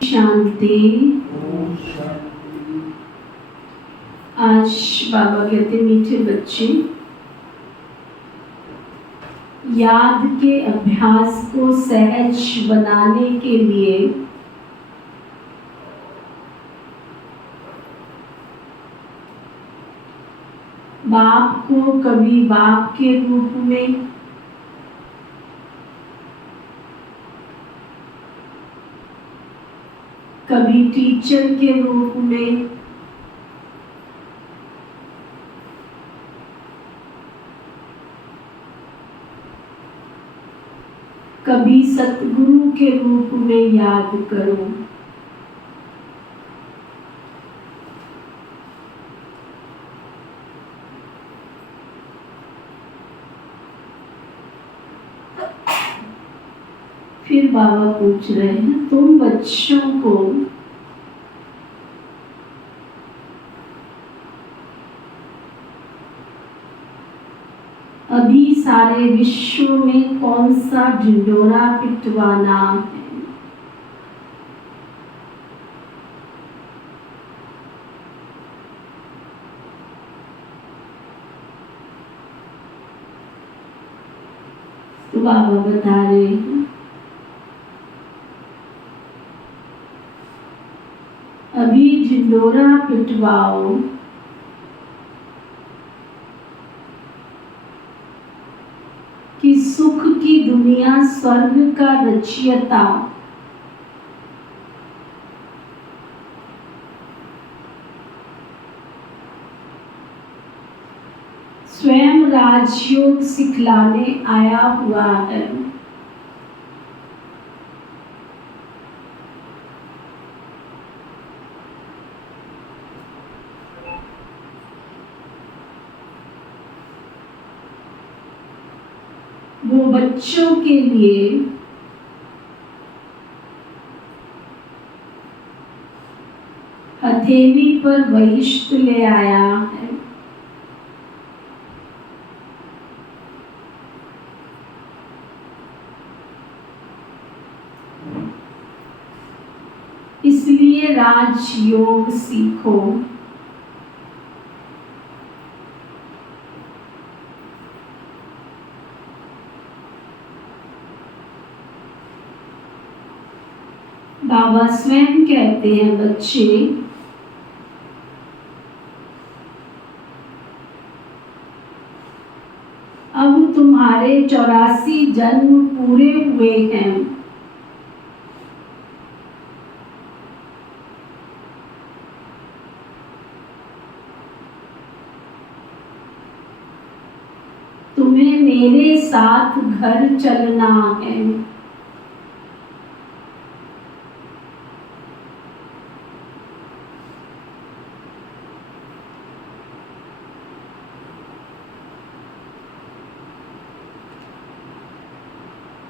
शांति। आज बाबा कहते मीठे बच्चे, याद के अभ्यास को सहज बनाने के लिए बाप को कभी बाप के रूप में, कभी टीचर के रूप में, कभी सतगुरु के रूप में याद करो। फिर बाबा पूछ रहे हैं, तुम बच्चों को अभी सारे विश्व में कौन सा ढिंढोरा पिटवाना है? तो बाबा बता रहे हैं, अभी ढिंढोरा पिटवाओ कि सुख की दुनिया स्वर्ग का रचयिता स्वयं राजयोग सिखलाने आया हुआ है। वो बच्चों के लिए हथेली पर वहिष्ठ ले आया है। इसलिए राजयोग सीखो। बाबा स्वयं कहते हैं, बच्चे अब तुम्हारे 84 जन्म पूरे हुए हैं। तुम्हें मेरे साथ घर चलना है।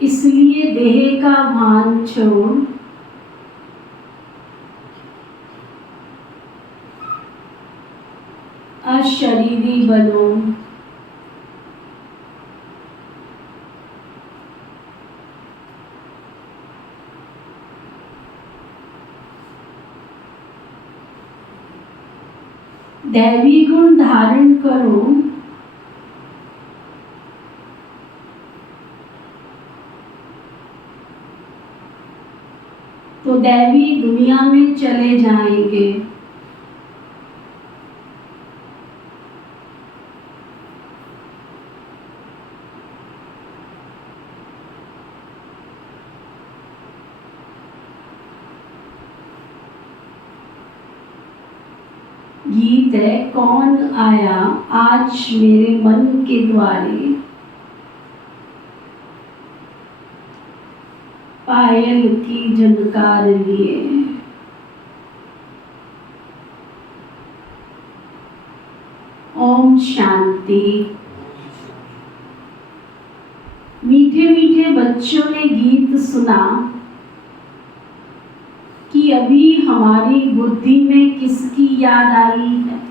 इसलिए देह का भान छोड़ अशरीरी बनो। दैवी गुण धारण करो। तो दैवी दुनिया में चले जाएंगे। गीत है, कौन आया आज मेरे मन के द्वारे, पायल की झनकार लिए। ओम शांति। मीठे मीठे बच्चों ने गीत सुना कि अभी हमारी बुद्धि में किसकी याद आई है?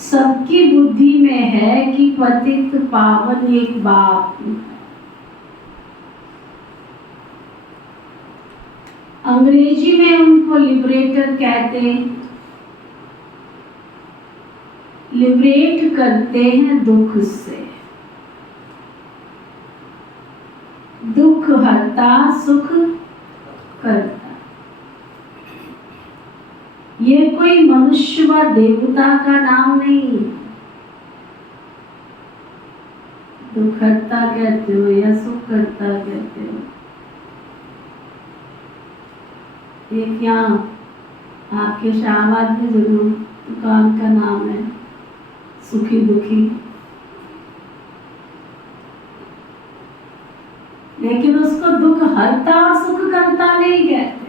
सबकी बुद्धि में है कि पतित पावन एक बाप। अंग्रेजी में उनको लिबरेटर कहते हैं। लिबरेट करते हैं दुख से, दुख हरता सुख करता। ये कोई मनुष्य व देवता का नाम नहीं। दुख हरता कहते हो या सुख करता कहते हो। एक यहाँ आपके शाहबाद में जरूर दुकान का नाम है सुखी दुखी, लेकिन उसको दुख हरता और सुख करता नहीं कहते।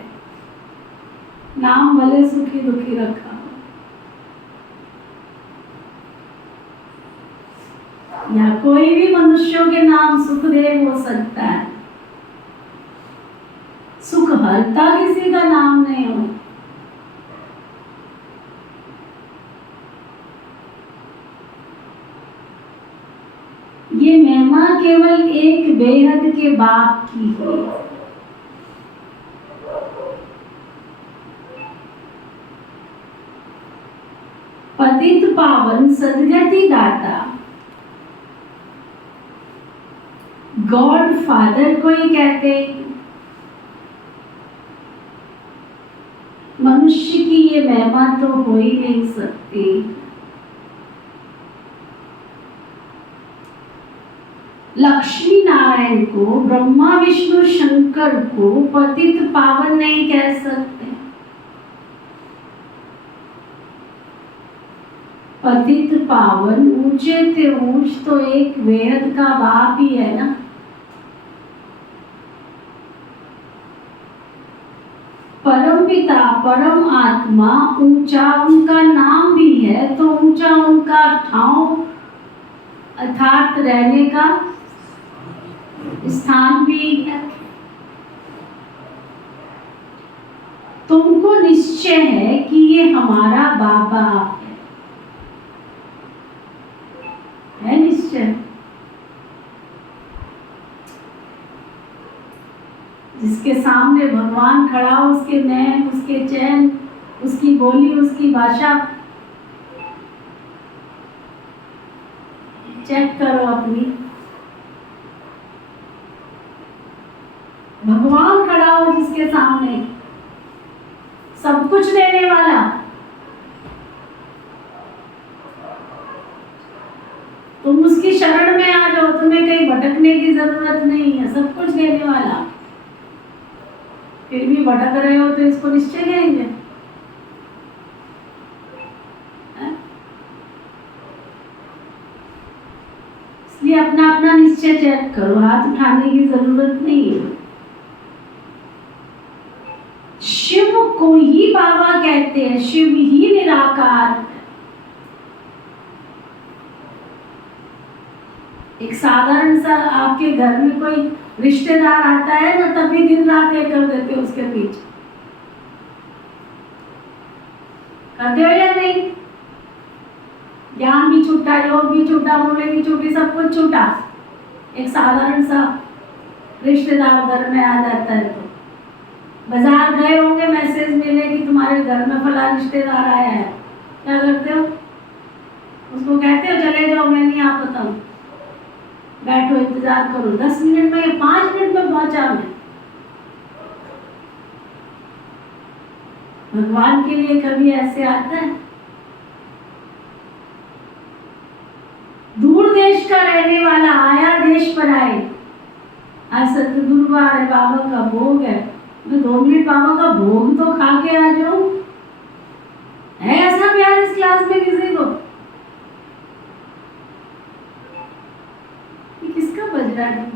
नाम भले सुखी दुखी रखा हो, या कोई भी मनुष्यों के नाम सुखदेव हो सकता है, सुख हरता किसी का नाम नहीं हो। ये महिमा केवल एक बेहद के बाप की है। पतित पावन सदगति दाता गॉड फादर को ही कहते। मनुष्य की ये महिमा तो हो ही नहीं सकती। लक्ष्मी नारायण को, ब्रह्मा विष्णु शंकर को पतित पावन नहीं कह सकते। पतित पावन ऊंचे से ऊंच तो एक वेद का बाप ही है ना। परम पिता परम आत्मा ऊंचा उनका नाम भी है, तो ऊंचा उनका ठाव अर्थात रहने का स्थान भी है। तुमको निश्चय है कि ये हमारा बाबा है निश्चय। जिसके सामने भगवान खड़ा हो, उसके नैन, उसके चैन, उसकी बोली, उसकी भाषा चेक करो अपनी। भगवान खड़ा हो जिसके सामने, सब कुछ देने वाला, तुम उसकी शरण में आ जाओ, तुम्हें कहीं भटकने की जरूरत नहीं है, सब कुछ देने वाला। फिर भी भटक रहे हो तो इसको निश्चय कहेंगे। इसलिए अपना अपना निश्चय चेक करो, हाथ उठाने की जरूरत नहीं है। शिव को ही बाबा कहते हैं, शिव ही निराकार है। एक साधारण सा आपके घर में कोई रिश्तेदार आता है ना, तभी दिन रात एक कर देते हो उसके पीछे, करते हो या नहीं? ज्ञान भी छूटा, योग भी छूटा, मूल्य भी छूटी, सब कुछ छूटा। एक साधारण सा रिश्तेदार घर में आ जाता है तो बाजार गए होंगे, मैसेज मिले कि तुम्हारे घर में फला रिश्तेदार आया है, क्या करते हो? उसको कहते हो चले जाओ, मैं नहीं आ पाता हूँ, बैठो इंतजार करो, 10 मिनट में या 5 मिनट में पहुंचा मैं। भगवान के लिए कभी ऐसे आता है? दूर देश का रहने वाला आया देश पर आए। आज सत्य गुरुवार है, बाबा का भोग है, मैं 2 मिनट बाबा का भोग तो खा के आ जाऊं। है ऐसा प्यार इस क्लास में किसी को? ये किसका बज रहा है?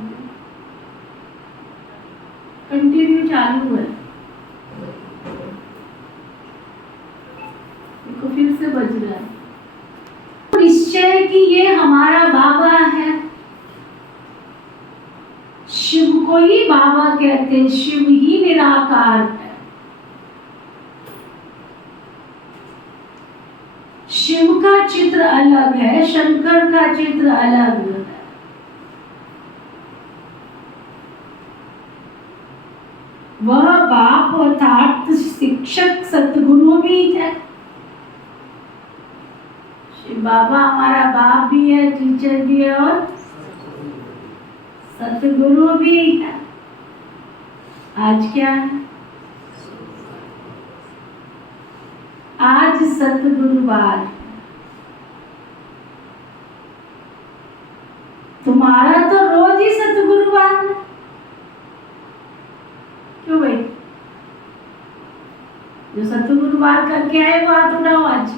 कंटिन्यू चालू है, देखो फिर से बज रहा है। निश्चय कि ये हमारा बाबा है। शिव को ही बाबा कहते हैं, शिव ही निराकार है। शिव का चित्र अलग है, शंकर का चित्र अलग है। वह बाप अर्थात शिक्षक सतगुरु भी है। शिव बाबा हमारा बाप भी है, टीचर भी है और सतगुरु भी है। आज क्या है? आज सतगुरुवार। तुम्हारा तो रोज ही सतगुरुवार है। क्यों भाई? जो सतगुरुवार करके आए वो हाथ उठाओ। आज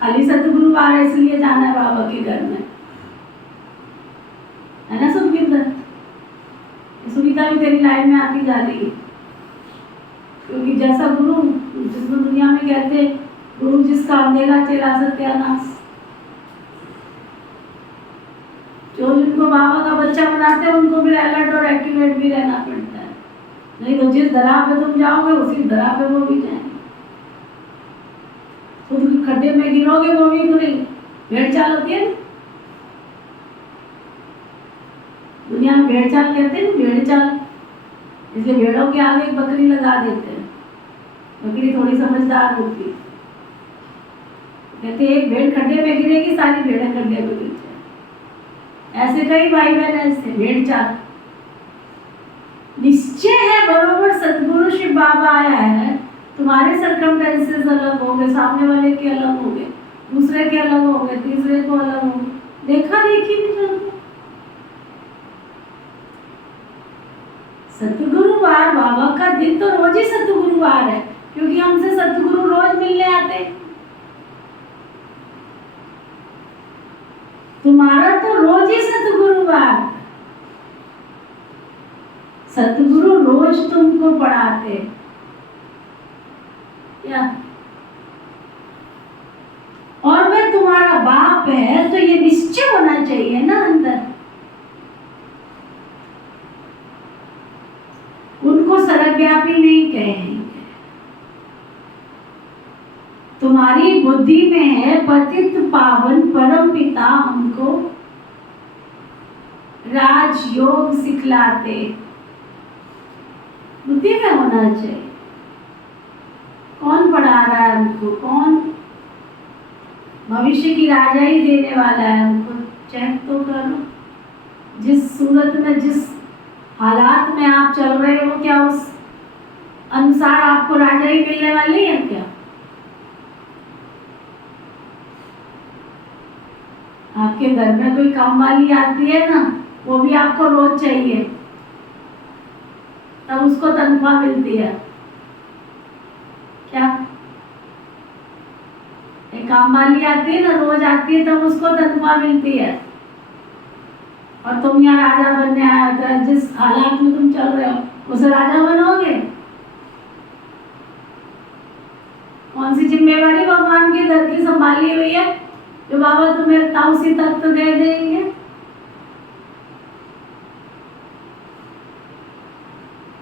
खाली सतगुरुवार है इसलिए जाना है बाबा के घर में, है ना सुविधा? सुविधा भी तेरी लाइन में आती जा रही है, क्योंकि जैसा गुरु, जिसको दुनिया में कहते हैं गुरु जिसका अंधेरा चेला सत्यानाश, जो जिनको बाबा का बच्चा बनाते हैं उनको भी अलर्ट और एक्टिवेट भी रहना पड़ता है। नहीं तो जिस दरा पे तुम जाओगे उसी दरा पे वो भी जाएंगे। खुद खड्डे में गिरोगे वो भी गिरेंगे। भेड़ चाल होती है ना दुनिया में, भेड़ चाल कहते हैं, भेड़ चाल। इसलिए भेड़ों के आगे एक बकरी लगा देते हैं, बकरी थोड़ी समझदार होती है। कहते एक भेड़ खड्डे में गिरेगी, सारी भेड़ें खड्डे में गिर जाए। ऐसे कई भाई बहन ऐसे भेड़ चाल। निश्चय है बरोबर सतगुरु शिव बाबा आया है, तुम्हारे सर्कमस्टेंसेस अलग हो गए, सामने वाले के अलग हो गए, दूसरे के अलग हो गए, तीसरे को अलग हो गए, देखा देखी नहीं चलती। सतगुरुवार बाबा का दिन तो रोज ही सतगुरुवार है, क्योंकि हमसे सतगुरु रोज मिलने आते। तुम्हारा तो रोज ही सतगुरुवार। सतगुरु रोज तुमको पढ़ाते क्या? और वह तुम्हारा बाप है तो ये निश्चय होना चाहिए ना अंदर। उनको सर्वव्यापी नहीं कहेंगे। तुम्हारी बुद्धि में है पतित पावन परम पिता हमको राजयोग सिखलाते। बुद्धि में होना चाहिए। कौन पढ़ा रहा है हमको? कौन भविष्य की राजाई देने वाला है हमको? चेक तो करो। जिस सूरत में, जिस हालात में आप चल रहे हो, क्या उस अनुसार आपको राजाई मिलने वाली है क्या? आपके घर में कोई काम वाली आती है ना, वो भी आपको रोज चाहिए, तब उसको तनख्वाह मिलती है क्या? एक काम वाली आती है ना, रोज आती है, तब उसको तनख्वाह मिलती है। और तुम यहाँ राजा बनने आया था, जिस हालात में तुम चल रहे हो उसे राजा बनोगे? कौन सी जिम्मेवारी भगवान के घर की संभाली हुई है जो बाबा तुम्हें ताउसी तख्त दे देंगे?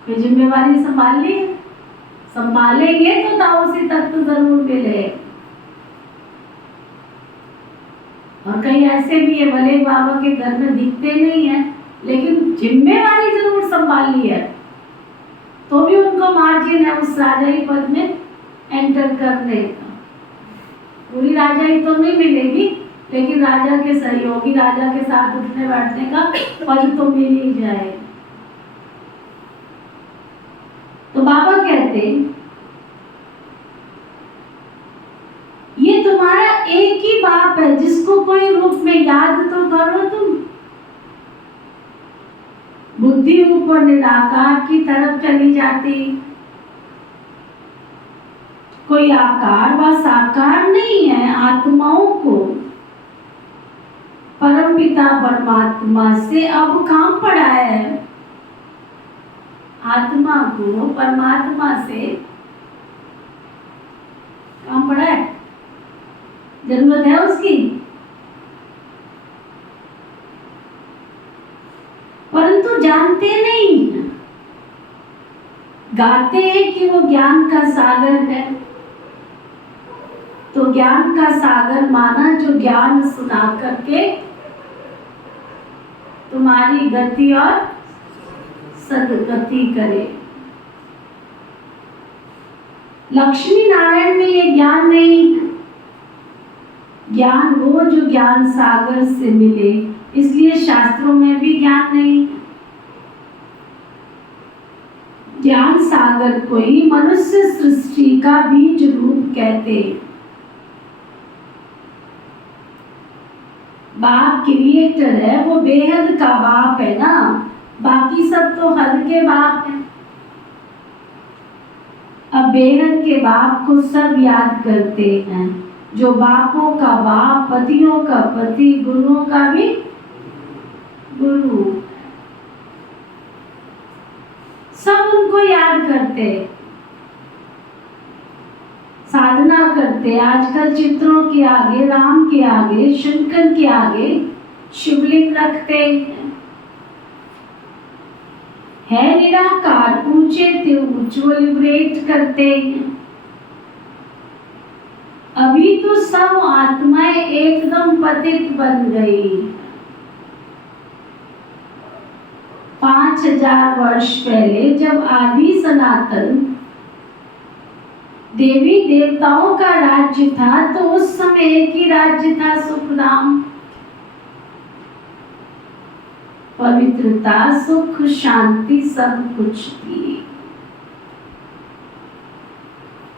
कोई जिम्मेवारी संभाली है? संभालेंगे तो ताउसी तख्त जरूर मिले। और कई ऐसे भी है, भले बाबा के घर में दिखते नहीं है, लेकिन जिम्मेवारी जरूर संभाली है, तो भी उनको मार्जिन है उस राजाई पद में एंटर करने का। पूरी राजाई तो नहीं मिलेगी, लेकिन राजा के सहयोगी, राजा के साथ उठने बैठने का पद तो मिल ही जाए। तो बाबा कहते ये तुम्हारा एक ही बाप है, जिसको कोई रूप में याद तो करो तुम। बुद्धि ऊपर निराकार की तरफ चली जाती, कोई आकार व साकार नहीं है। आत्माओं को परमपिता परमात्मा से अब काम पड़ा है। आत्मा को परमात्मा से काम पड़ा है, जरूरत है उसकी। परंतु जानते नहीं, गाते हैं कि वो ज्ञान का सागर है। तो ज्ञान का सागर माना जो ज्ञान सुना करके तुम्हारी गति और सदगति करे। लक्ष्मी नारायण में ये ज्ञान नहीं है। ज्ञान वो जो ज्ञान सागर से मिले, इसलिए शास्त्रों में भी ज्ञान नहीं। ज्ञान सागर को ही मनुष्य सृष्टि का बीज रूप कहते हैं। बाप क्रिएटर है, वो बेहद का बाप है ना, बाकी सब तो हद के बाप है। अब बेहद के बाप को सब याद करते हैं, जो बापों का बाप, पतियों का पति, गुरुओं का भी गुरु, सब उनको याद करते, साधना करते। आजकल चित्रों के आगे, राम के आगे, शंकर के आगे शिवलिंग रखते है निराकार, ऊंचे ते ऊंचे लिबरेट करते हैं। अभी तो सब आत्माएं एकदम पतित बन गई। 5000 वर्ष पहले जब आदि सनातन देवी देवताओं का राज्य था, तो उस समय एक ही राज्य था, सुखधाम। पवित्रता, सुख, शांति सब कुछ थी।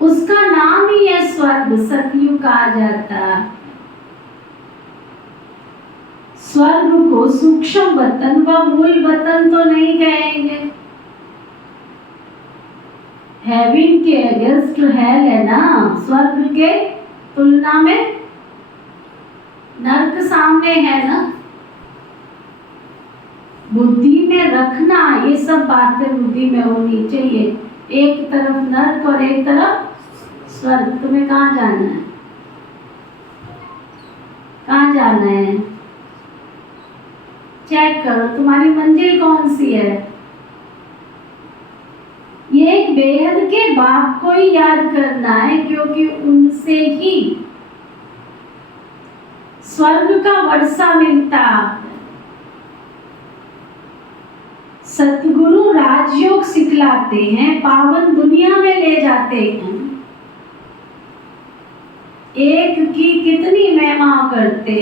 उसका नाम ही है स्वर्ग, सतयुग कहा जाता। स्वर्ग को सूक्ष्म वतन व मूल वतन तो नहीं कहेंगे। हेवन के अगेंस्ट हेल है ना, स्वर्ग के तुलना में नर्क सामने है ना। बुद्धि में रखना, ये सब बातें बुद्धि में होनी चाहिए। एक तरफ नर्क और एक तरफ स्वर्ग। तुम्हें कहाँ जाना है? कहाँ जाना है? चेक करो तुम्हारी मंजिल कौन सी है। ये एक बेहद के बाप को ही याद करना है, क्योंकि उनसे ही स्वर्ग का वर्षा मिलता है। सतगुरु राजयोग सिखलाते हैं, पावन दुनिया में ले जाते हैं। एक की कितनी महिमा करते।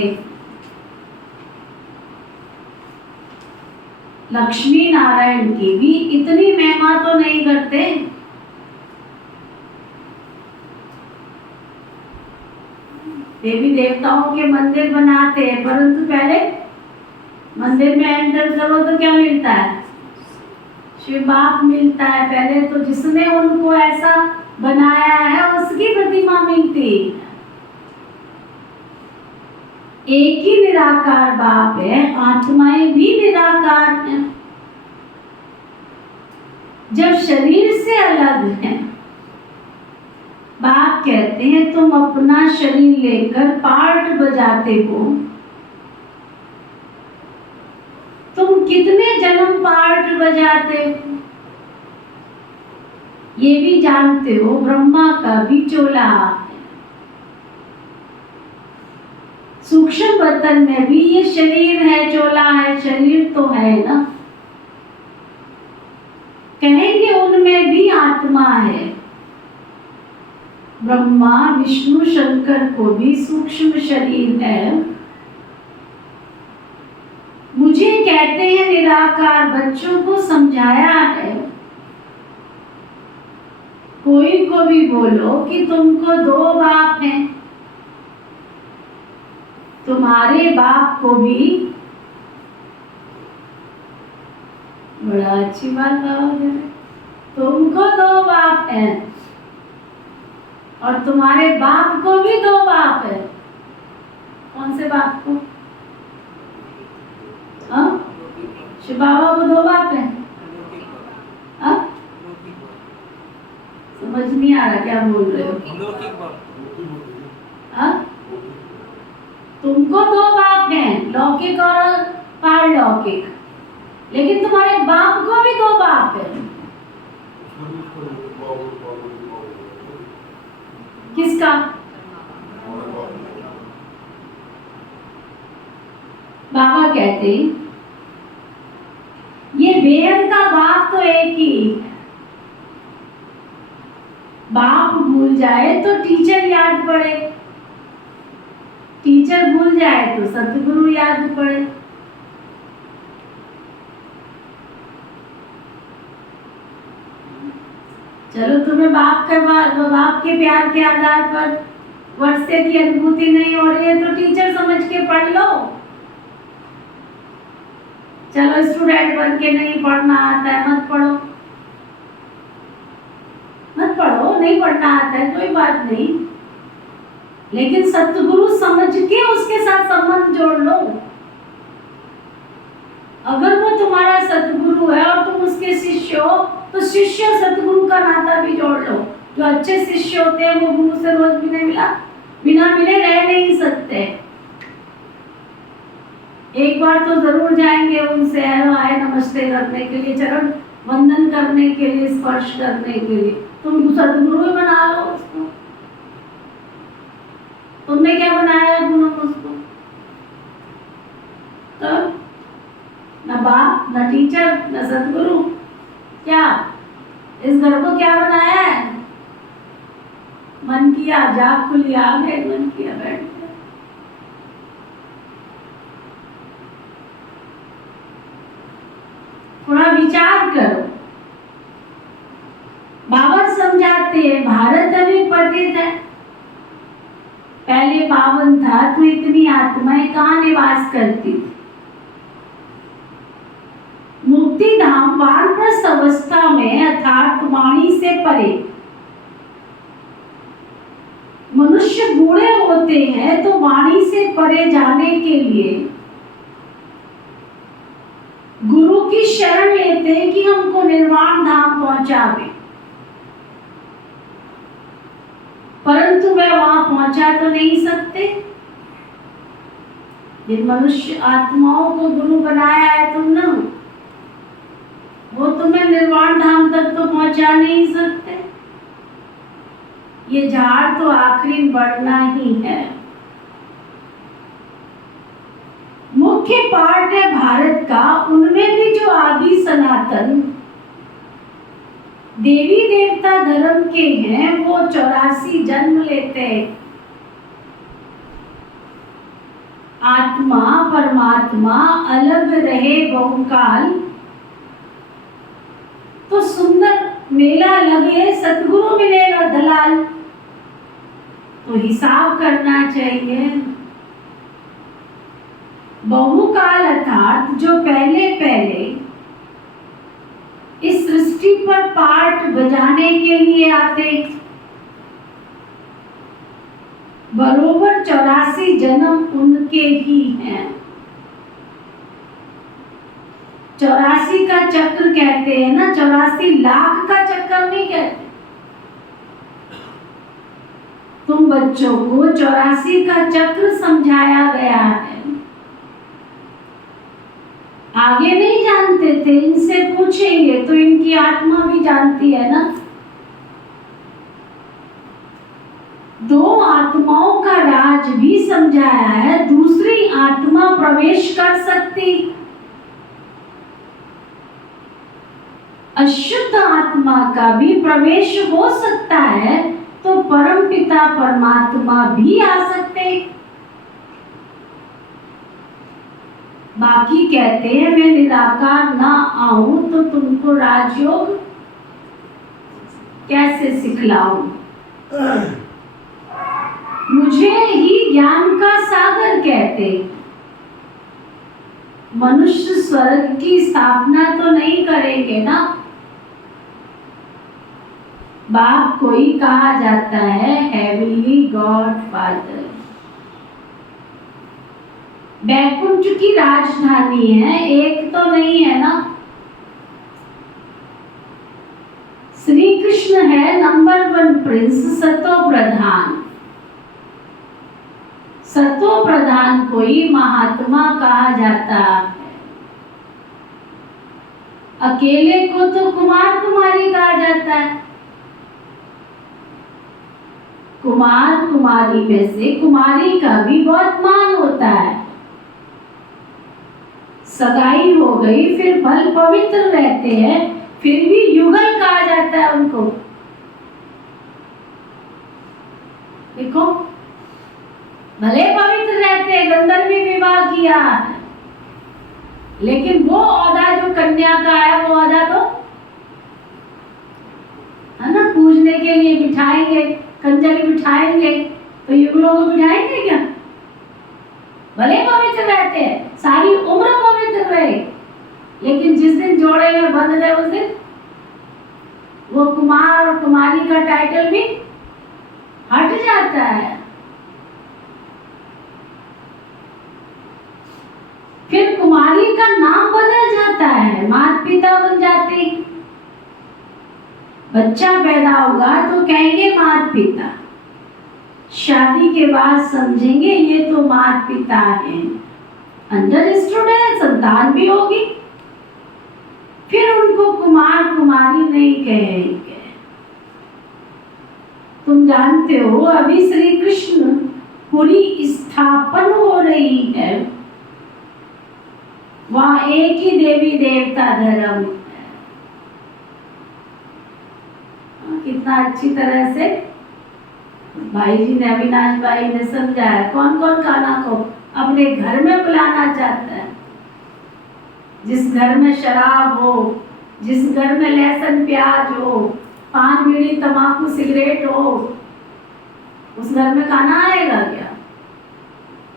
लक्ष्मी नारायण की भी इतनी महिमा तो नहीं करते। देवी देवताओं के मंदिर बनाते हैं, परंतु पहले मंदिर में एंटर करो तो क्या मिलता है? शिव बाप मिलता है। पहले तो जिसने उनको ऐसा बनाया है उसकी प्रतिमा मिलती। एक ही निराकार बाप है, आत्माएं भी निराकार हैं। जब शरीर से अलग हैं, बाप कहते हैं तुम अपना शरीर लेकर पार्ट बजाते हो। तुम कितने जन्म पार्ट बजाते हो ये भी जानते हो। ब्रह्मा का भी चोला है। सूक्ष्म बर्तन में भी ये शरीर है, चोला है, शरीर तो है ना। कहेंगे उनमें भी आत्मा है। ब्रह्मा, विष्णु, शंकर को भी सूक्ष्म शरीर है। मुझे कहते हैं निराकार, बच्चों को समझाया है। कोई को भी बोलो कि तुमको 2 बाप हैं, तुम्हारे बाप को भी, बड़ा अच्छी बात कहोगे, तुमको 2 बाप हैं और तुम्हारे बाप को भी 2 बाप है। कौन से बाप को? शिव बाबा को 2 बाप है। समझ नहीं आ रहा क्या बोल रहे हो? तुमको 2 बाप हैं, लौकिक और पारलौकिक, लेकिन तुम्हारे बाप को भी 2 बाप है। किसका? बाबा कहते ये बेहद का बाप तो एक ही है। बाप भूल जाए तो टीचर याद पड़े, टीचर भूल जाए तो सतगुरु याद पड़े। चलो तुम्हें बाप के प्यार के आधार पर वर्षे की अनुभूति नहीं हो रही है तो टीचर समझ के पढ़ लो। चलो स्टूडेंट बन के नहीं पढ़ना आता है, मत पढ़ो, मत पढ़ो, नहीं पढ़ना आता है कोई बात नहीं, लेकिन सतगुरु समझ के उसके साथ संबंध जोड़ लो। अगर वो तुम्हारा सतगुरु है और तुम उसके शिष्य हो तो शिष्य और सतगुरु का नाता भी जोड़ लो। जो अच्छे शिष्य होते हैं वो गुरु से रोज बिना मिले रह नहीं सकते। एक बार तो जरूर जाएंगे उनसे हेलो हाय नमस्ते करने के लिए, चरण वंदन करने के लिए, स्पर्श करने के लिए। तुम सतगुरु ही बना लो उसको। तुमने क्या बनाया गुरु उसको? तो न बाप न टीचर न सतगुरु, क्या इस घर को क्या बनाया है? मन किया जाग खुली आ गए, मन किया बैठ गए। थोड़ा विचार करो। बाबा समझाते हैं भारत अभी पतित है, पहले पावन था तो इतनी आत्माएं कहाँ निवास करती थी। मुक्ति धाम वानप्रस्थ अवस्था में अर्थात वाणी से परे मनुष्य बूढ़े होते हैं तो वाणी से परे जाने के लिए गुरु की शरण लेते हैं कि हमको निर्वाण धाम पहुंचावे, परंतु वे वहां पहुंचा तो नहीं सकते। जिन मनुष्य आत्माओं को गुरु बनाया है तुमने, वो तुम्हें निर्वाण धाम तक तो पहुंचा नहीं सकते। ये झाड़ तो आखिरी बढ़ना ही है। मुख्य पार्ट है भारत का, उनमें भी जो आदि सनातन देवी देवता धर्म के हैं वो 84 जन्म लेते हैं। आत्मा परमात्मा अलग रहे बहुकाल, तो सुंदर मेला लगे सतगुरु मिलेगा दलाल, तो हिसाब करना चाहिए। बहुकाल अर्थात जो पहले पहले इस सृष्टि पर पाठ बजाने के लिए आते, बरोबर 84 जन्म उनके ही हैं। 84 का चक्र कहते हैं ना, 84 लाख का चक्कर नहीं कहते। तुम बच्चों को 84 का चक्र समझाया गया है। आगे नहीं जानते थे, इनसे पूछेंगे तो इनकी आत्मा भी जानती है ना। 2 आत्माओं का राज भी समझाया है, दूसरी आत्मा प्रवेश कर सकती, अशुद्ध आत्मा का भी प्रवेश हो सकता है, तो परम पिता परमात्मा भी आ सकते। बाकी कहते हैं मैं निराकार ना आऊं तो तुमको राजयोग कैसे सिखलाऊं। मुझे ही ज्ञान का सागर कहते। मनुष्य स्वर्ग की स्थापना तो नहीं करेंगे ना। बाप को ही कहा जाता है हेवनली गॉड फादर। बैकुंठ की राजधानी है, एक तो नहीं है ना। श्री कृष्ण है नंबर 1 प्रिंस, सतो प्रधान। सतो प्रधान को ही महात्मा कहा जाता है। अकेले को तो कुमार कुमारी कहा जाता है। कुमार कुमारी में से कुमारी का भी बहुत मान होता है। सगाई हो गई, फिर भल पवित्र रहते हैं, फिर भी युगल कहा जाता है उनको। देखो, भले पवित्र रहते हैं, गंधर्वी विवाह किया है, लेकिन वो औदा जो कन्या का है, वो औदा तो है ना, पूजने के लिए बिठाएंगे, कंजरी बिठाएंगे, तो युगलों को बिठाएंगे क्या? भले पवित्र रहते हैं, सारी उम्र पवित्र रहे, लेकिन जिस दिन जोड़े में बंध गए उस दिन वो कुमार और कुमारी का टाइटल भी हट जाता है। फिर कुमारी का नाम बदल जाता है, माता पिता बन जाते। बच्चा पैदा होगा तो कहेंगे माता पिता, शादी के बाद समझेंगे ये तो माता पिता है, अंडरस्टूड है, संतान भी होगी। फिर उनको कुमार कुमारी नहीं कहेंगे। तुम जानते हो अभी श्री कृष्ण पूरी स्थापन हो रही है, वहां एक ही देवी देवता धर्म है। कितना अच्छी तरह से भाई जी ने, अविनाश भाई ने समझाया। कौन कौन कान्हा को अपने घर में बुलाना चाहता है? जिस घर में शराब हो, जिस घर में लहसुन प्याज हो, पान बीड़ी तंबाकू सिगरेट हो, उस घर में कान्हा आएगा क्या?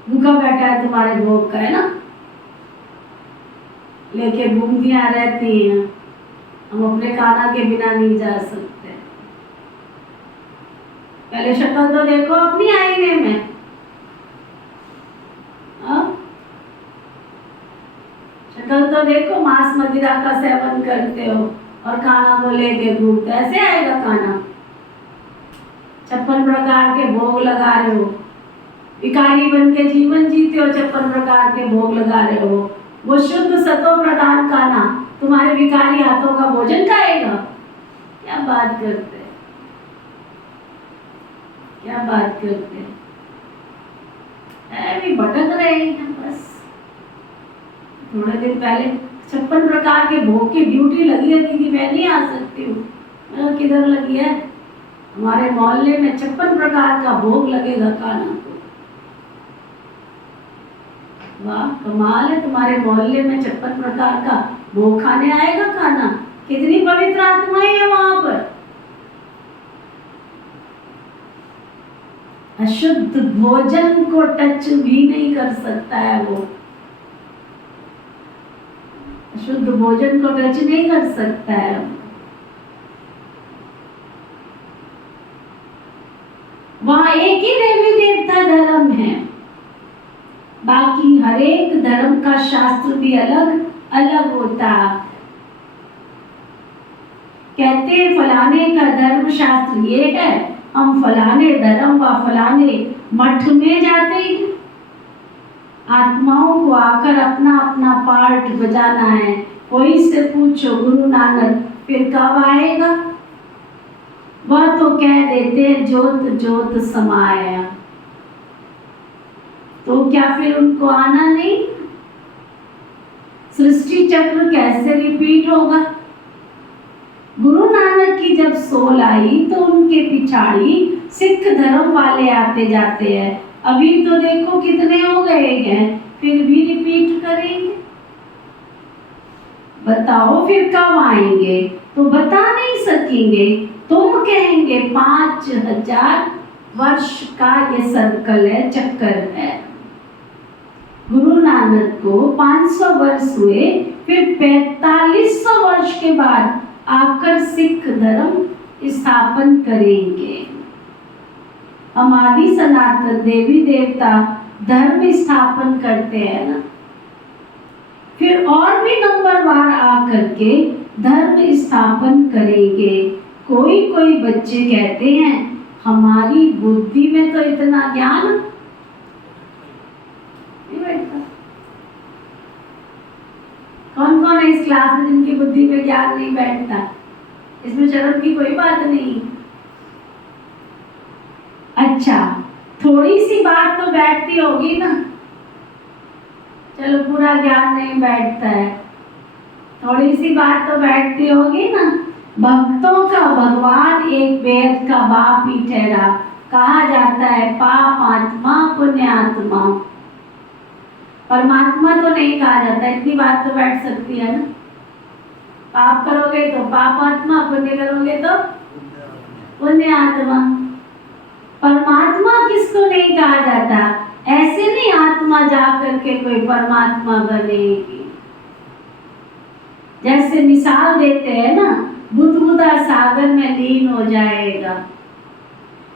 भूखा बैठा है तुम्हारे भोग का, है ना, लेके बूंदियां रहती हैं। हम अपने कान्हा के बिना नहीं जा सकते। पहले शक्ल तो देखो अपनी आईने में। शक्ल तो देखो, मांस मदिरा का सेवन करते हो और कान्हा को लेके घूमते, ऐसे आएगा कान्हा? 56 प्रकार के भोग लगा रहे हो, भिखारी बन के जीवन जीते हो, 56 प्रकार के भोग लगा रहे हो। वो शुद्ध सतो प्रधान कान्हा तुम्हारे भिखारी हाथों का भोजन खाएगा? क्या बात करते हैं, क्या बात करते हैं। अभी भटक रहे हैं बस। थोड़े दिन पहले 56 प्रकार के भोग की ड्यूटी लगी है, दीदी मैं नहीं आ सकती हूँ। किधर लगी है? हमारे मोहल्ले में 56 प्रकार का भोग लगेगा कान्हा को। वाह, कमाल है, तुम्हारे मोहल्ले में 56 प्रकार का भोग खाने आएगा कान्हा। कितनी पवित्र आत्माएं हैं वहां पर। अशुद्ध भोजन को टच भी नहीं कर सकता है वो, अशुद्ध भोजन को टच नहीं कर सकता है। वहां एक ही देवी देवता धर्म है, बाकी हर एक धर्म का शास्त्र भी अलग अलग होता है। कहते हैं फलाने का धर्म शास्त्र ये है, हम फलाने धर्म व फलाने मठ में जाते हैं। आत्माओं को आकर अपना अपना पार्ट बजाना है। कोई से पूछो गुरु नानक फिर कब आएगा? वह तो कह देते हैं जोत जोत समाया। तो क्या फिर उनको आना नहीं? सृष्टि चक्र कैसे रिपीट होगा? गुरु नानक की जब सोल आई तो उनके पिछाड़ी सिख धर्म वाले आते जाते हैं। अभी तो देखो कितने हो गए हैं, फिर भी रिपीट करेंगे। बताओ फिर कब आएंगे? तो बता नहीं सकेंगे। तुम कहेंगे 5000 वर्ष का ये सर्कल है, चक्कर है। गुरु नानक को 500 वर्ष हुए, फिर 4500 वर्ष के बाद आकर सिख धर्म स्थापन करेंगे। हम आदि सनातन देवी देवता धर्म स्थापन करते हैं ना, फिर और भी नंबरवार आकर के धर्म स्थापन करेंगे। कोई कोई बच्चे कहते हैं हमारी बुद्धि में तो इतना ज्ञान नहीं बैठता। कौन कौन है इस क्लास में जिनकी बुद्धि में ज्ञान नहीं बैठता? इसमें शर्म की कोई बात नहीं। अच्छा, थोड़ी सी बात तो बैठती होगी ना। चलो पूरा ज्ञान नहीं बैठता है, थोड़ी सी बात तो बैठती होगी ना। भक्तों का भगवान एक वेद का बाप ही ठहरा, कहा जाता है पाप आत्मा पुण्य आत्मा। परमात्मा तो नहीं कहा जाता, इतनी बात तो बैठ सकती है ना। पाप करोगे तो पाप आत्मा, पुण्य करोगे तो पुण्य आत्मा। परमात्मा किसको नहीं कहा जाता? ऐसे नहीं आत्मा जा करके कोई परमात्मा बनेगी। जैसे मिसाल देते हैं ना, बुदबुदा सागर में लीन हो जाएगा,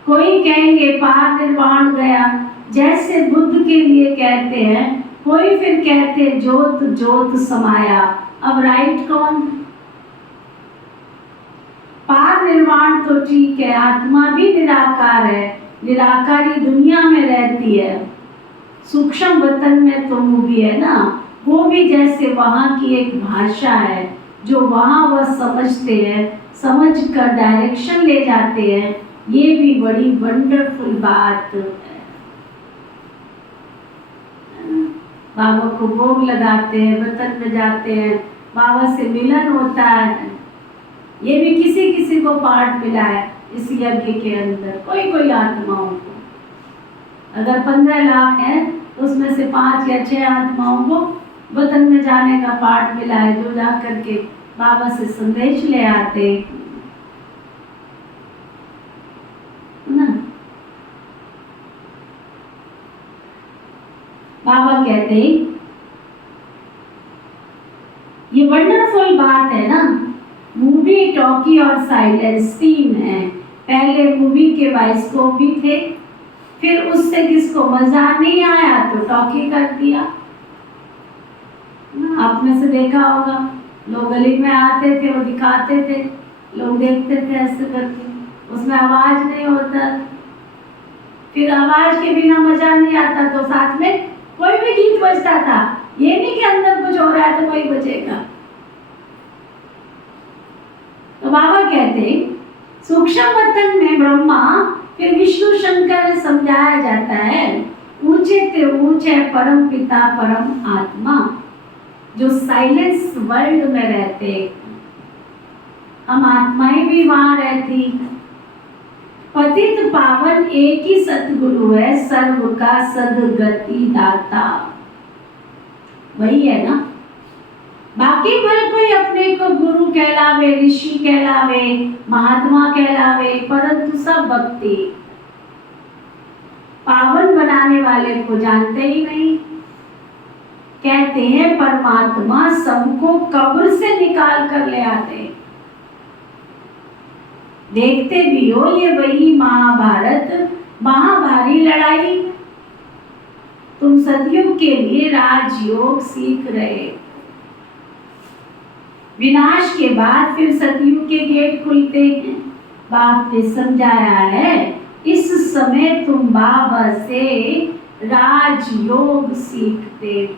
कोई कहेंगे पार निर्वाण गया, जैसे बुद्ध के लिए कहते हैं, कोई फिर कहते ज्योत ज्योत समाया। अब राइट कौन? पार निर्वाण तो ठीक है, आत्मा भी निराकार है, निराकारी दुनिया में रहती है। सूक्ष्म वतन में तो वो भी है ना, वो भी जैसे वहाँ की एक भाषा है जो वहाँ वह समझते हैं, समझ कर डायरेक्शन ले जाते हैं। ये भी बड़ी वंडरफुल बात है। बाबा को भोग लगाते हैं, वतन में जाते हैं, बाबा से मिलन होता है। ये भी किसी किसी को पाठ मिला है इस यज्ञ के अंदर, कोई कोई आत्माओं को। अगर 15 लाख है तो उसमें से 5 या 6 आत्माओं को वतन में जाने का पाठ मिला है, जो जा करके बाबा से संदेश ले आते ना। बाबा कहते ये वंडरफुल बात है ना। मूवी, टॉकी और साइलेंस 3 है। पहले मूवी के बाइस्कोप भी थे, फिर उससे किसको मजा नहीं आया तो टॉकी कर दिया। आप में से देखा होगा, लोग गली में आते थे, वो दिखाते थे, लोग देखते थे ऐसे करके, उसमें आवाज नहीं होता, फिर आवाज के बिना मजा नहीं आता, तो साथ में कोई भी गीत बजता था। ये नहीं कि अंदर कुछ हो रहा है तो वही बजेगा। तो बाबा कहते सूक्ष्म वतन में ब्रह्मा, फिर विष्णु शंकर समझाया जाता है। ऊंचे ते ऊंचे परम पिता परम आत्मा, जो साइलेंस वर्ल्ड में रहते, हम आत्माएं भी वहां रहती। पतित पावन एक ही सतगुरु है, सर्व का सदगति दाता, वही है ना। बाकी भले कोई अपने को गुरु कहलावे, ऋषि कहलावे, महात्मा कहलावे, परंतु सब भक्ति पावन बनाने वाले को जानते ही नहीं। कहते हैं परमात्मा सबको कब्र से निकाल कर ले आते। देखते भी हो ये वही महाभारत, महाभारी लड़ाई। तुम सतयुग के लिए राजयोग सीख रहे, विनाश के बाद फिर सतयुग के गेट खुलते हैं। बाप ने समझाया है, इस समय तुम बाबा से राजयोग सीखते हो।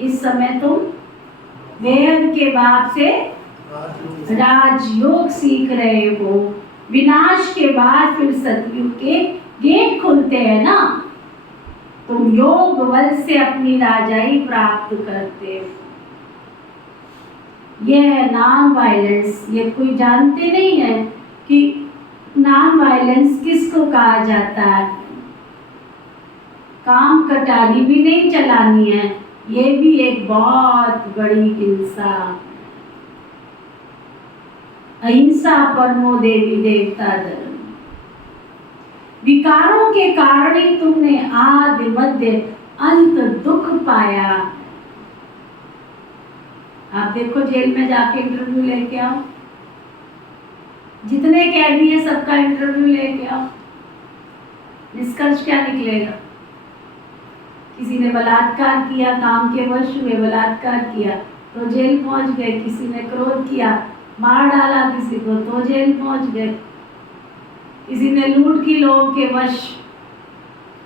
इस समय तुम वेद के बाप से राजयोग सीख रहे हो। विनाश के बाद फिर सतयुग के गेट खुलते हैं ना, तुम योग बल से अपनी राजाई प्राप्त करते हो। यह है नॉन वायलेंस। ये कोई जानते नहीं है कि नॉन वायलेंस किसको कहा जाता है। काम कटारी भी नहीं चलानी है, ये भी एक बहुत बड़ी हिंसा। अहिंसा परमो देवी देवता धर्म। विकारों के कारण ही तुमने आदि मध्य अंत दुख पाया। आप देखो जेल में जाके इंटरव्यू लेके आओ, जितने कैदी है सबका इंटरव्यू लेके आओ, निष्कर्ष क्या निकलेगा? किसी ने बलात्कार किया, काम के वश हुए बलात्कार किया तो जेल पहुंच गए। किसी ने क्रोध किया, मार डाला किसी को तो जेल पहुंच गए। किसी ने लूट की लोभ के वश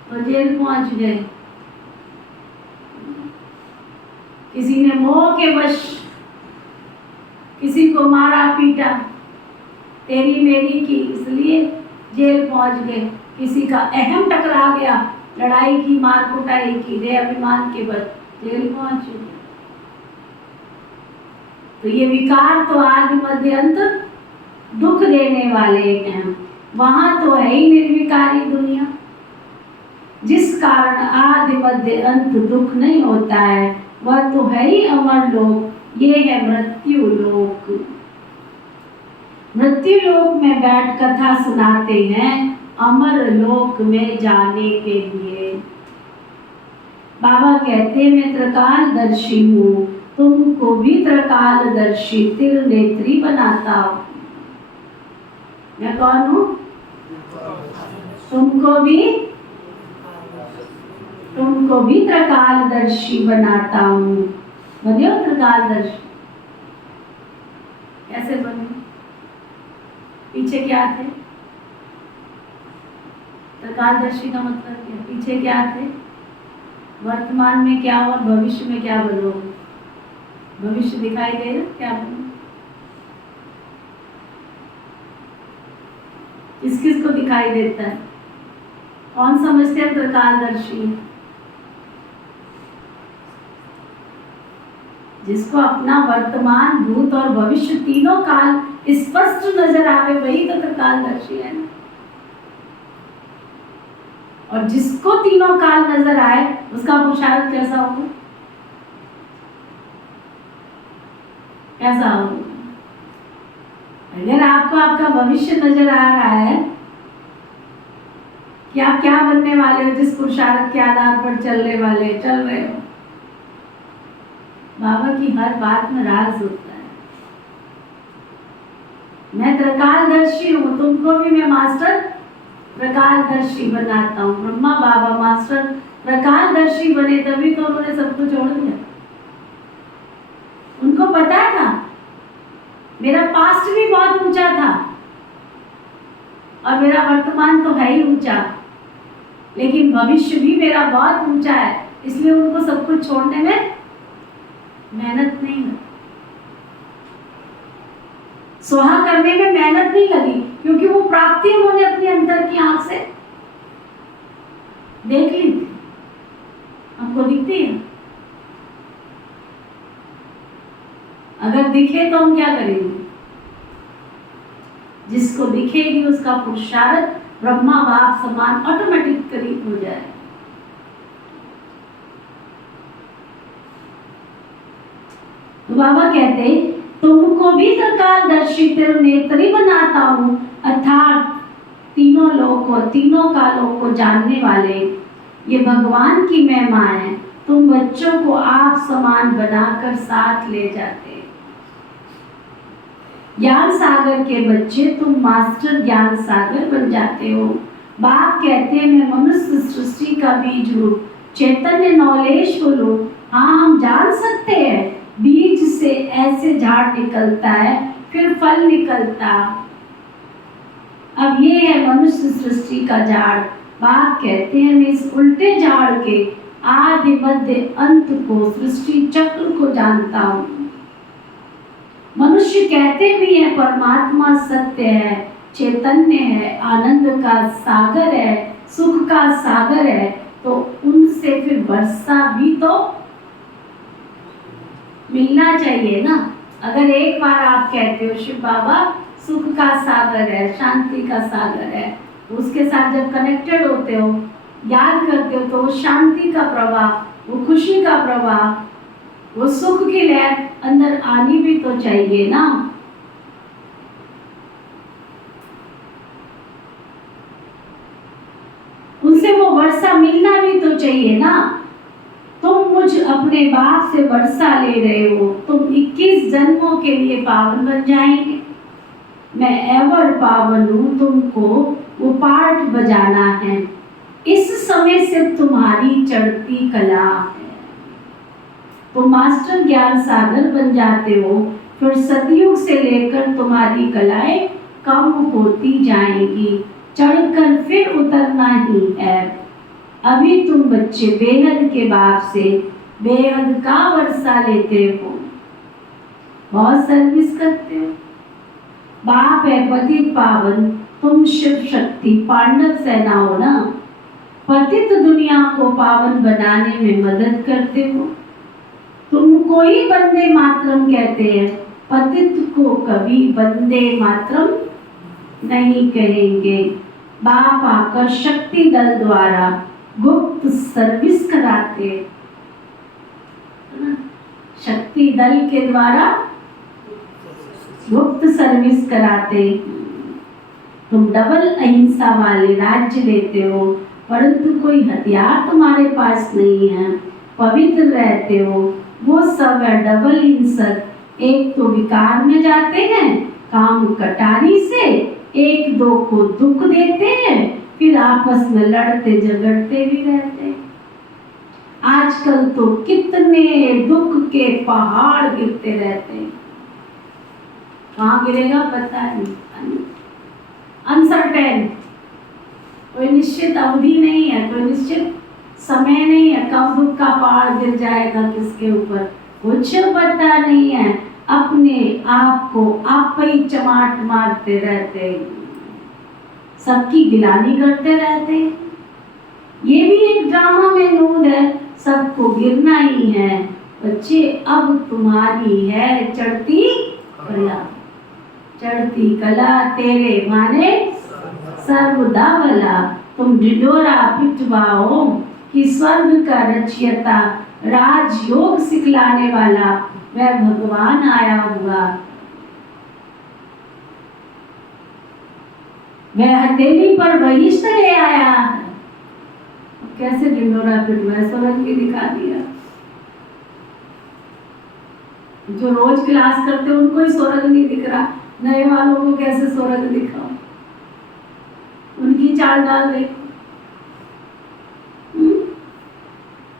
तो जेल पहुंच गए। किसी ने मोह के वश किसी को मारा पीटा, तेरी मेरी की, इसलिए जेल पहुंच गए। किसी का अहम टकरा गया लड़ाई की, मार कुटाई की, दे अभिमान के बल जेल पहुंच चुके। तो ये विकार तो आदि मध्य अंत दुख देने वाले हैं। वहां तो है ही निर्विकारी दुनिया, जिस कारण आदि मध्य अंत दुख नहीं होता है, वह तो है ही अमर लोक। ये है मृत्यु लोक। मृत्यु लोक में बैठ कथा सुनाते हैं अमर लोक में जाने के लिए। बाबा कहते हैं मैं त्रिकालदर्शी हूँ, तुमको भी त्रिकालदर्शी त्रिनेत्री बनाता हूँ। मैं कौन हूँ? तुमको भी त्रिकालदर्शी बनाता हूँ। बने हो त्रिकालदर्शी? कैसे बने? पीछे क्या थे? त्रिकालदर्शी का मतलब क्या? पीछे क्या थे? वर्तमान में क्या और भविष्य में क्या बनोगे? भविष्य दिखाई दे रहा क्या बनो? किस किस को दिखाई देता है? कौन समझते हैं त्रिकालदर्शी? जिसको अपना वर्तमान, भूत और भविष्य तीनों काल स्पष्ट नजर आवे, वही तो त्रिकालदर्शी है ना। और जिसको तीनों काल नजर आए उसका पुरुषार्थ कैसा होगा? कैसा होगा? अगर आपको आपका भविष्य नजर आ रहा है कि आप क्या बनने वाले हो, जिस पुरुषार्थ के आधार पर चल रहे हो, बाबा की हर बात में राज होता है। मैं त्रिकालदर्शी हूँ, तुमको भी मैं मास्टर प्रकालदर्शी बनाता हूँ। ब्रह्मा बाबा मास्टर प्रकालदर्शी बने, तभी तो उन्होंने सबको छोड़ दिया। उनको पता था मेरा पास्ट भी बहुत ऊंचा था और मेरा वर्तमान तो है ही ऊंचा, लेकिन भविष्य भी मेरा बहुत ऊंचा है, इसलिए उनको सब कुछ छोड़ने में मेहनत नहीं लगी, स्वाहा करने में मेहनत नहीं लगी, क्योंकि वो प्राप्ति उन्होंने अपने अंदर की आंख से देख ली थी। हमको दिखती है? अगर दिखे तो हम क्या करेंगे? जिसको दिखेगी उसका पुरुषार्थ ब्रह्मा बाप समान ऑटोमेटिक करीब हो जाए। तो बाबा कहते तुमको भी त्रिकालदर्शी त्रिनेत्री बनाता हूँ, अर्थात तीनों लोगों, तीनों कालों को जानने वाले। ये भगवान की महिमा है। तुम बच्चों को आप समान बनाकर साथ ले जाते। ज्ञान सागर के बच्चे तुम मास्टर ज्ञान सागर बन जाते हो। बाप कहते हैं मैं मनुष्य सृष्टि का बीज हूँ, चैतन्य नॉलेज बोलो। हाँ हम जान सकते हैं बीज से ऐसे झाड़ निकलता है, फिर फल निकलता। अब ये है मनुष्य सृष्टि का झाड़। बाप कहते हैं मैं इस उल्टे झाड़ के आदि मध्य अंत को, सृष्टि चक्र को जानता हूँ। मनुष्य कहते भी है परमात्मा सत्य है, चैतन्य है, आनंद का सागर है, सुख का सागर है, तो उनसे फिर वर्षा भी तो मिलना चाहिए ना। अगर एक बार आप कहते हो शिव बाबा सुख का सागर है, शांति का सागर है, उसके साथ जब कनेक्टेड होते हो, याद करते हो, तो वो शांति का प्रवाह, वो खुशी का प्रवाह, वो सुख की लहर अंदर आनी भी तो चाहिए ना। उनसे वो वर्षा मिलना भी तो चाहिए ना। तुम मुझ अपने बाप से वर्षा ले रहे हो, तुम 21 जन्मों के लिए पावन बन जाएंगे। मैं एवर पावन हूँ, तुमको वो पार्ट बजाना है। इस समय से तुम्हारी चढ़ती कला है। तो मास्टर ज्ञान सागर बन जाते हो, फिर सतयुग से लेकर तुम्हारी कलाएं कम होती जाएंगी, चढ़कर फिर उतरना ही है। अभी तुम बच्चे बेहद के बाप से बेहद का वर्षा लेते हो, बहुत सर्विस करते हो। बाप है पतित पावन, तुम शिव शक्ति पांडव सेना हो ना। पतित दुनिया को पावन बनाने में मदद करते हो। तुमको ही वंदे मातरम कहते हैं, पतित को कभी वंदे मातरम नहीं कहेंगे। बाप आकर शक्ति दल द्वारा गुप्त सर्विस कराते, शक्ति दल के द्वारा गुप्त सर्विस कराते। तुम डबल अहिंसा वाले राज्य लेते हो, परंतु कोई हथियार तुम्हारे पास नहीं है, पवित्र रहते हो। वो सब है डबल हिंसक, एक तो विकार में जाते हैं काम कटारी से, एक दो को दुख देते हैं, फिर आपस में लड़ते झगड़ते भी रहते हैं। आजकल तो कितने दुख के पहाड़ गिरते रहते हैं, कहाँ गिरेगा पता नहीं, अनसर्टेन, कोई निश्चित अवधि नहीं है, कोई निश्चित समय नहीं है कब दुख का पहाड़ गिर जाएगा किसके ऊपर, कुछ पता नहीं है। अपने आप को आप ही चमाट मारते रहते, सबकी गिलानी करते रहते। ये भी एक ड्रामा में नूड है, सबको गिरना ही है। बच्चे अब तुम्हारी है चढ़ती कला, चढ़ती कला तेरे माने सर्वदा भला। तुम ढिढोरा पिटवाओ कि स्वर्ग का रचयिता, राजयोग सिखलाने वाला वह भगवान आया हुआ। वह हथेली पर वहिष्ठ ले आया। कैसे ढिढोरा पिटवाए, स्वर्ग भी दिखा दिया। जो रोज क्लास करते उनको ही स्वर्ग नहीं दिख रहा, नए वालों को कैसे स्वर्ग दिखाओ, उनकी चाल डाल देखो।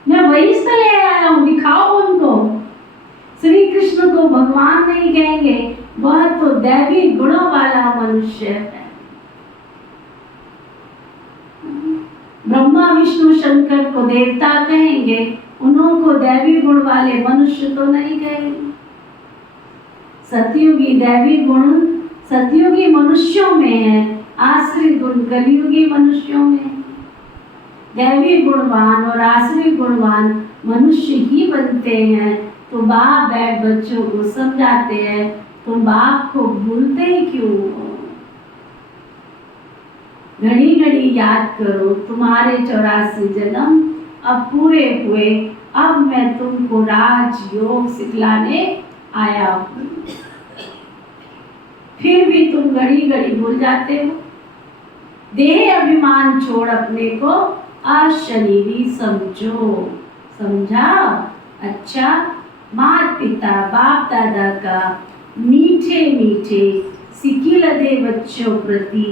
मैं वही से ले आया हूं, दिखाओ उनको। श्री कृष्ण को भगवान नहीं कहेंगे, वह तो दैवी गुणों वाला मनुष्य है। ब्रह्मा विष्णु शंकर को देवता कहेंगे, उनको दैवी गुण वाले मनुष्य तो नहीं कहेंगे। सतयुगी दैवी गुण सतयुगी मनुष्यों में है, आसुरी गुण कलियुगी मनुष्यों में। दैवी गुणवान और आसुरी गुणवान मनुष्य ही बनते हैं। तो बाप बैठ बच्चों को समझाते हैं, तुम बाप को भूलते ही क्यों हो? घड़ी घड़ी याद करो, तुम्हारे 84 जन्म अब पूरे हुए, अब मैं तुमको राजयोग सिखलाने आया हूँ। फिर भी तुम घड़ी घड़ी भूल जाते हो। देह अभिमान छोड़ अपने को अशरीरी समझो, समझा? अच्छा, माता पिता बाप दादा का मीठे मीठे सिकिलदे बच्चों प्रति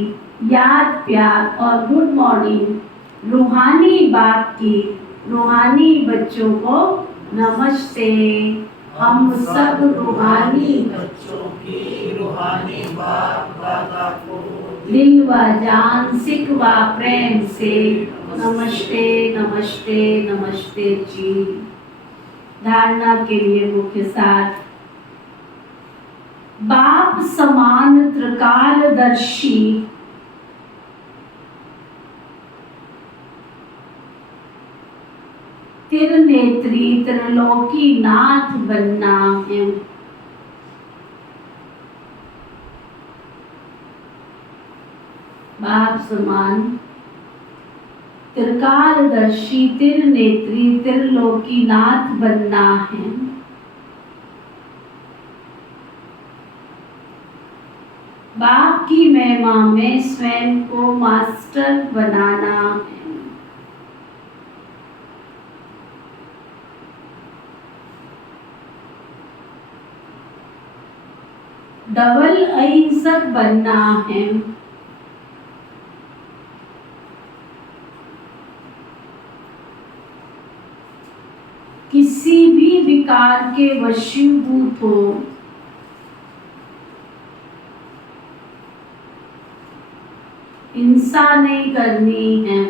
याद प्यार और गुड मॉर्निंग। रूहानी बाप की रूहानी बच्चों को नमस्ते। हम सब रूहानी बच्चों की रूहानी बाप दादा को दिल व जान सिख व प्रेम से नमस्ते नमस्ते नमस्ते जी। धारणा के लिए मुख्य सार, बाप समान त्रिकालदर्शी त्रिनेत्री त्रिलोकी नाथ बनना है। बाप समान त्रिकालदर्शी त्रिनेत्री त्रिलोकी नाथ बनना है। बाप की महिमा में स्वयं को मास्टर बनाना है। डबल अहिंसक बनना है। किसी भी विकार के वशीभूत हो, हिंसा नहीं करनी है।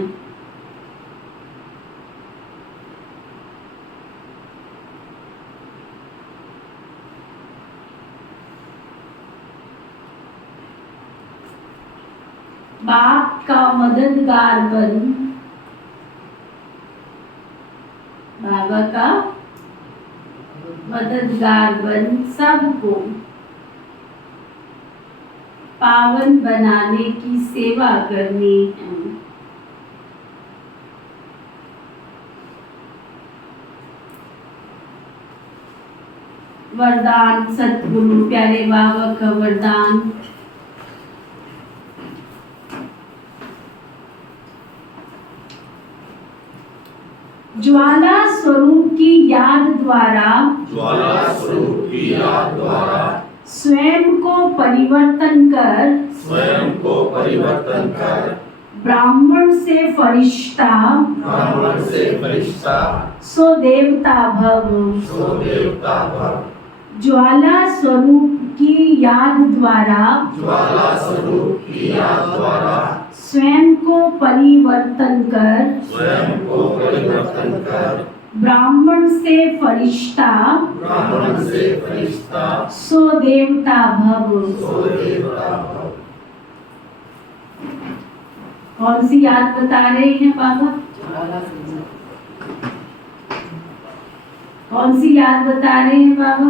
बाप का मददगार बन बाबा का मददगार बन सबको पावन बनाने की सेवा करनी है। वरदान सतगुरु प्यारे बाबा का वरदान। ज्वाला स्वरूप की याद द्वारा स्वयं को परिवर्तन कर ब्राह्मण से फरिश्ता सो देवता भव। ज्वाला स्वरूप की याद द्वारा स्वयं को परिवर्तन कर ब्राह्मण से फरिश्ता सो देवता भव। कौन सी याद बता रहे हैं बाबा? कौन सी याद बता रहे हैं बाबा?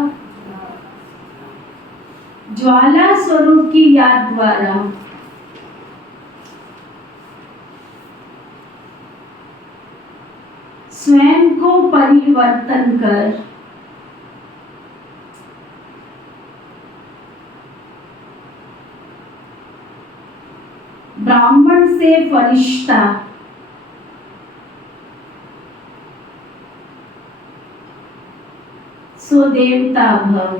ज्वाला स्वरूप की याद द्वारा स्वयं को परिवर्तन कर ब्राह्मण से फरिश्ता सो देवता भव।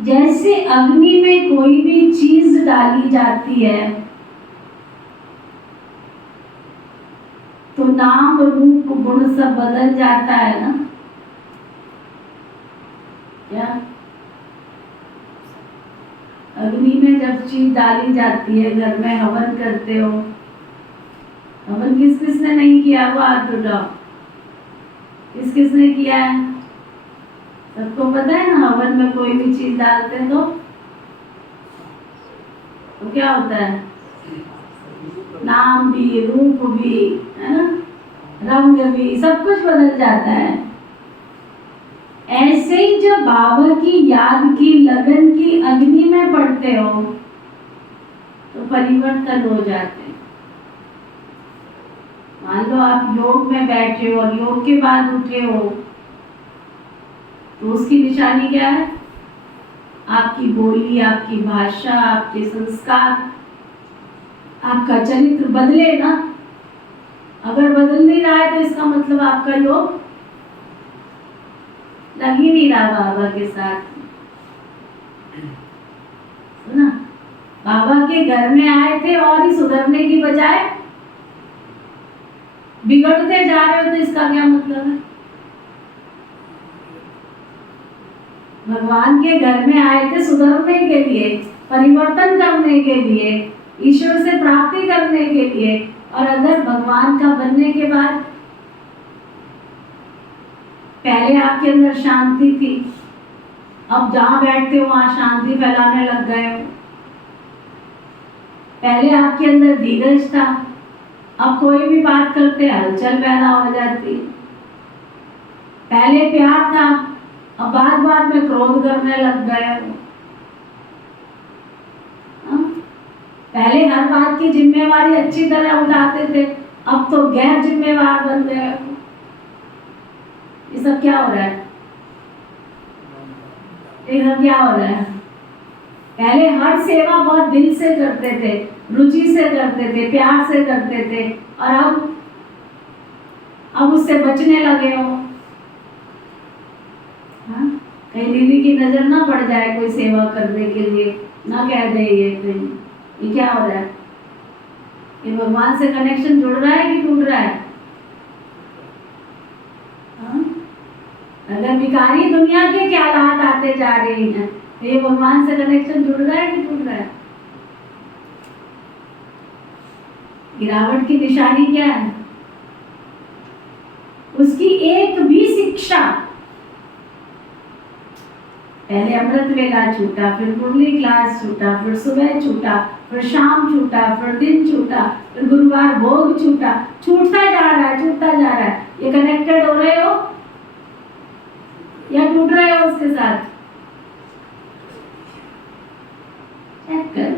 जैसे अग्नि में कोई भी चीज डाली जाती है तो नाम रूप गुण सब बदल जाता है ना। क्या अग्नि में जब चीज डाली जाती है, घर में हवन करते हो, हवन किस किस ने नहीं किया वो हाथ उठाओ। किस किस ने किया है? सबको पता है ना, हवन में कोई भी चीज डालते तो क्या होता है? नाम भी, रूप भी, है ना, रंग भी, सब कुछ बदल जाता है। ऐसे ही जब बाबा की याद की लगन की अग्नि में पड़ते हो तो परिवर्तन हो जाते हैं। मान लो आप योग में बैठे हो और योग के बाद उठे हो तो उसकी निशानी क्या है? आपकी बोली, आपकी भाषा, आपके संस्कार, आपका चरित्र बदले ना। अगर बदल नहीं रहा है तो इसका मतलब आपका योग लग ही नहीं रहा बाबा के साथ। सुना, बाबा के घर में आए थे और ही सुधरने की बजाय बिगड़ते जा रहे हो तो इसका क्या मतलब है? भगवान के घर में आए थे सुधरने के लिए, परिवर्तन करने के लिए, ईश्वर से प्राप्ति करने के लिए। और अगर भगवान का बनने के बाद पहले आपके अंदर शांति थी, अब जहां बैठते हो वहां शांति फैलाने लग गए हो। पहले आपके अंदर धीरज था, अब कोई भी बात करते हलचल पैदा हो जाती। पहले प्यार था, अब बात बात में क्रोध करने लग गए हो। पहले हर बात की जिम्मेवारी अच्छी तरह उठाते थे, अब तो गैर जिम्मेवार बन गए हो। ये सब क्या हो रहा है? ये सब क्या हो रहा है? पहले हर सेवा बहुत दिल से करते थे, रुचि से करते थे, प्यार से करते थे, और अब उससे बचने लगे हो। कहीं दीदी की नजर ना पड़ जाए कोई सेवा करने के लिए, ना कह दे ये कहीं। ये क्या हो रहा है? ये भगवान से कनेक्शन जुड़ रहा है कि टूट रहा है? अगर भिखारी दुनिया के क्या हालात आते जा रहे हैं तो ये भगवान से कनेक्शन जुड़ रहा है कि टूट रहा है? गिरावट की निशानी क्या है? उसकी एक भी शिक्षा पहले अमृत वेला छूटा, फिर मुरली क्लास छूटा, फिर सुबह छूटा, फिर शाम छूटा, फिर दिन छूटा, फिर गुरुवार भोग छूटा, छूटता जा रहा है, छूटता जा रहा है। ये कनेक्टेड हो रहे हो या टूट रहे हो उसके साथ? चेक करो।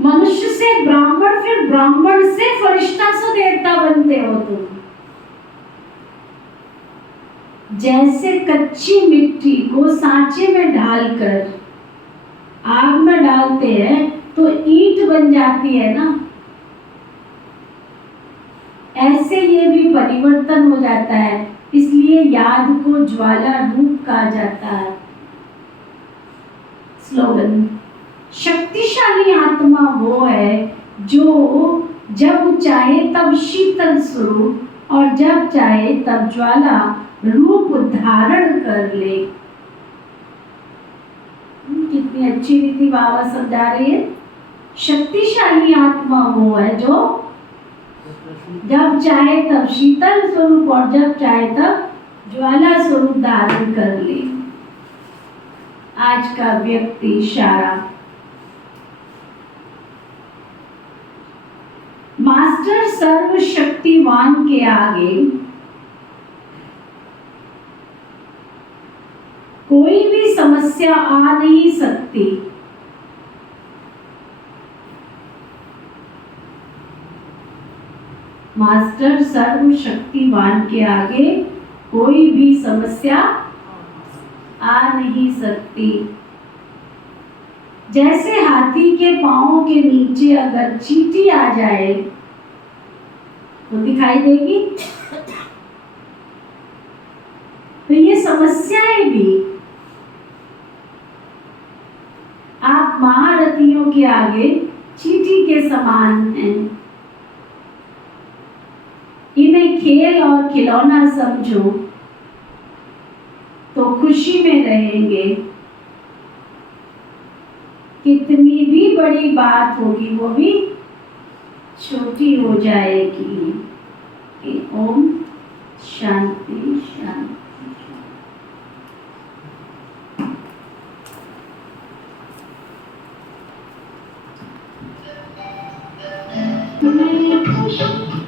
मनुष्य से ब्राह्मण, फिर ब्राह्मण से फरिश्ता सो देवता बनते हो तुम। जैसे कच्ची मिट्टी को सांचे में डालकर आग में डालते हैं तो ईंट बन जाती है ना, ऐसे ये भी परिवर्तन हो जाता है। इसलिए याद को ज्वाला रूप कहा जाता है। स्लोगन, शक्तिशाली आत्मा वो है जो जब चाहे तब शीतल स्वरूप और जब चाहे तब ज्वाला रूप धारण कर ले। कितनी अच्छी रीति बाबा समझा रही है। शक्तिशाली आत्मा वो है जो जब चाहे तब शीतल स्वरूप और जब चाहे तब ज्वाला स्वरूप धारण कर ले। आज का व्यक्ति इशारा, मास्टर सर्वशक्तिवान के आगे कोई भी समस्या आ नहीं सकती। मास्टर सर्वशक्तिवान के आगे कोई भी समस्या आ नहीं सकती। जैसे हाथी के पांवों के नीचे अगर चींटी आ जाए तो दिखाई देगी, तो ये समस्याएं भी आप महारथियों के आगे चींटी के समान हैं। इन्हें खेल और खिलौना समझो तो खुशी में रहेंगे। कितनी भी बड़ी बात होगी वो भी छोटी हो जाएगी। ओम शांति शांति। मेरी खुशी